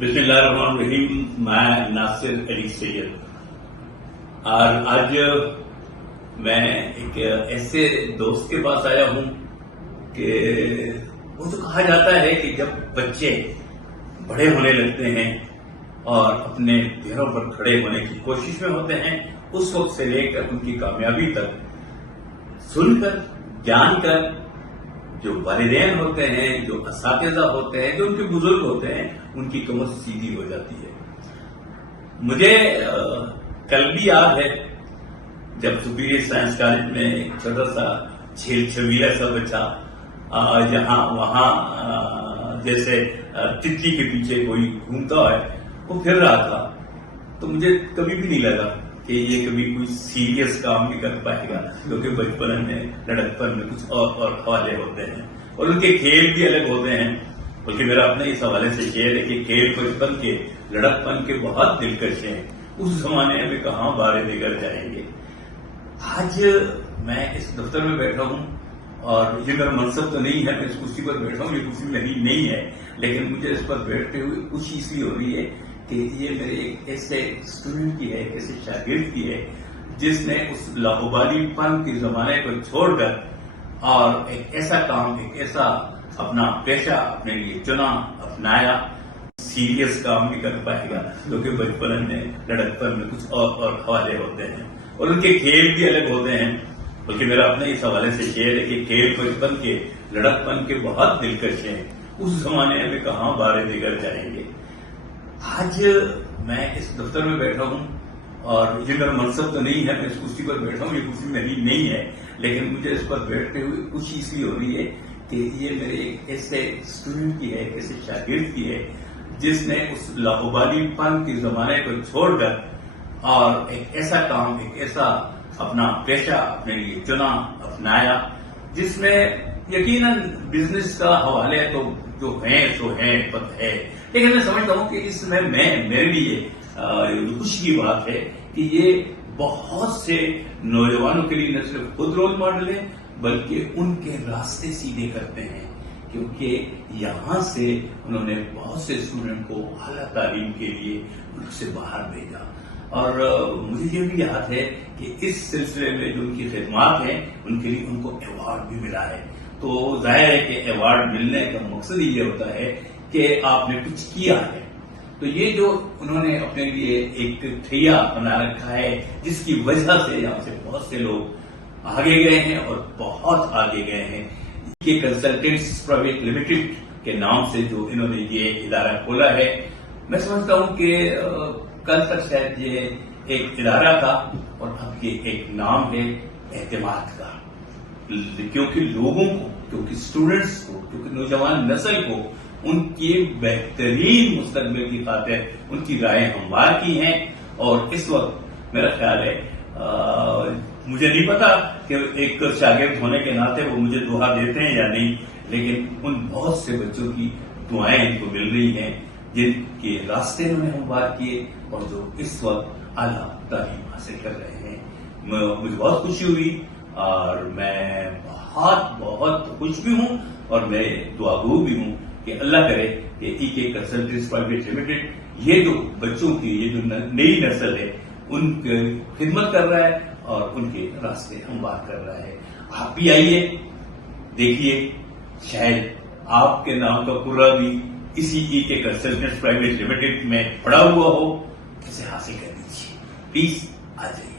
بسم اللہ الرحمن الرحیم. میں ناصر علی سید اور آج میں ایک ایسے دوست کے پاس آیا ہوں کہ وہ تو کہا جاتا ہے کہ جب بچے بڑے ہونے لگتے ہیں اور اپنے پیروں پر کھڑے ہونے کی کوشش میں ہوتے ہیں اس وقت سے لے کر ان کی کامیابی تک سن کر جان کر جو والدین ہوتے ہیں، جو اساتذہ ہوتے ہیں، جو ان کے بزرگ ہوتے ہیں، ان کی کمر سیدھی ہو جاتی ہے. مجھے کل بھی یاد ہے جب سپیریئر سائنس کالج میں ایک چھوٹا سا چھویلا سا بچہ جہاں وہاں جیسے تتلی کے پیچھے کوئی گھومتا ہے وہ پھر رہا تھا، تو مجھے کبھی بھی نہیں لگا کہ یہ کبھی کوئی سیریس کام بھی کر پائے گا، کیونکہ بچپن میں لڑکپن میں کچھ اور حوالے ہوتے ہیں اور ان کے کھیل بھی الگ ہوتے ہیں. بلکہ میرا اپنے اس حوالے سے شعر ہے کہ کھیل بچپن کے لڑکپن کے بہت دلکش ہیں، اس زمانے میں کہاں بارے دیگر جائیں گے. آج میں اس دفتر میں بیٹھا ہوں اور یہ میرا منصب تو نہیں ہے، میں اس کرسی پر بیٹھا ہوں، یہ کرسی میری نہیں ہے، لیکن مجھے اس پر بیٹھتے ہوئے خوشی اس لیے ہو رہی ہے کہ یہ میرے ایک ایسے اسٹوڈنٹ کی ہے، ایک ایسے شاگرد کی ہے جس نے اس لاہوبالی پن کے زمانے کو چھوڑ کر اور ایک ایسا کام، ایک ایسا اپنا پیشہ اپنے لیے چنا، اپنایا. سیریس کام بھی کر پائے گا کیونکہ بچپن میں لڑکپن میں کچھ اور حوالے ہوتے ہیں اور ان کے کھیل بھی الگ ہوتے ہیں. بلکہ میرا اپنے اس حوالے سے شعر ہے کہ کھیل بچپن کے لڑکپن کے بہت دلکش ہیں، اس زمانے میں کہاں بارے دیگر جائیں گے. آج میں اس دفتر میں بیٹھا ہوں اور یہ میرا منصب تو نہیں ہے، میں اس کرسی پر بیٹھا ہوں، یہ کرسی میری نہیں ہے، لیکن مجھے اس پر بیٹھتے ہوئے خوشی اس لیے ہو رہی ہے کہ یہ میرے ایک ایسے اسٹوڈنٹ کی ہے، ایک ایسے شاگرد کی ہے جس نے اس لاہوبالی پن کے زمانے کو چھوڑ کر اور ایک ایسا کام، ایک ایسا اپنا پیشہ اپنے لیے چنا، اپنایا، جس میں یقیناً بزنس کا حوالے تو جو ہیں سو ہیں پت ہے، لیکن میں سمجھتا ہوں کہ اس میں میرے لیے خوشی کی بات ہے کہ یہ بہت سے نوجوانوں کے لیے نہ صرف خود رول ماڈل ہے بلکہ ان کے راستے سیدھے کرتے ہیں، کیونکہ یہاں سے انہوں نے بہت سے اسٹوڈنٹ کو اعلیٰ تعلیم کے لیے ان سے باہر بھیجا. اور مجھے یہ بھی یاد ہے کہ اس سلسلے میں جو ان کی خدمات ہیں ان کے لیے ان کو ایوارڈ بھی ملا ہے. تو ظاہر ہے کہ ایوارڈ ملنے کا مقصد یہ ہوتا ہے کہ آپ نے کچھ کیا ہے. تو یہ جو انہوں نے اپنے لیے ایک تھیا بنا رکھا ہے جس کی وجہ سے یہاں سے بہت سے لوگ آگے گئے ہیں اور بہت آگے گئے ہیں. یہ کنسلٹنٹس پرائیویٹ لمیٹڈ کے نام سے جو انہوں نے یہ ادارہ کھولا ہے، میں سمجھتا ہوں کہ کل تک شاید یہ ایک ادارہ تھا اور اب یہ ایک نام ہے اعتماد کا، کیونکہ لوگوں کو، کیونکہ اسٹوڈنٹس کو، کیونکہ نوجوان نسل کو ان کے بہترین مستقبل کی خاطر ان کی رائے ہموار کی ہیں. اور اس وقت میرا خیال ہے مجھے نہیں پتا کہ ایک شاگرد ہونے کے ناطے وہ مجھے دعا دیتے ہیں یا نہیں، لیکن ان بہت سے بچوں کی دعائیں ان کو مل رہی ہیں جن کے راستے انہوں نے ہموار کیے اور جو اس وقت اعلیٰ تعلیم حاصل کر رہے ہیں. مجھے بہت خوشی ہوئی اور میں بہت خوش بھی ہوں اور میں دعا گو بھی ہوں کہ اللہ کرے کہ ای کے کنسلٹنٹس پرائیویٹ لمیٹڈ یہ جو بچوں کی، یہ جو نئی نسل ہے ان کی خدمت کر رہا ہے اور ان کے راستے ہموار کر رہا ہے. آپ بھی آئیے، دیکھیے، شاید آپ کے نام کا پورا بھی اسی ای کے کنسلٹنٹس پرائیویٹ لمیٹڈ میں پڑا ہوا ہو، اسے حاصل کر لیجیے. پلیز آ جائیے.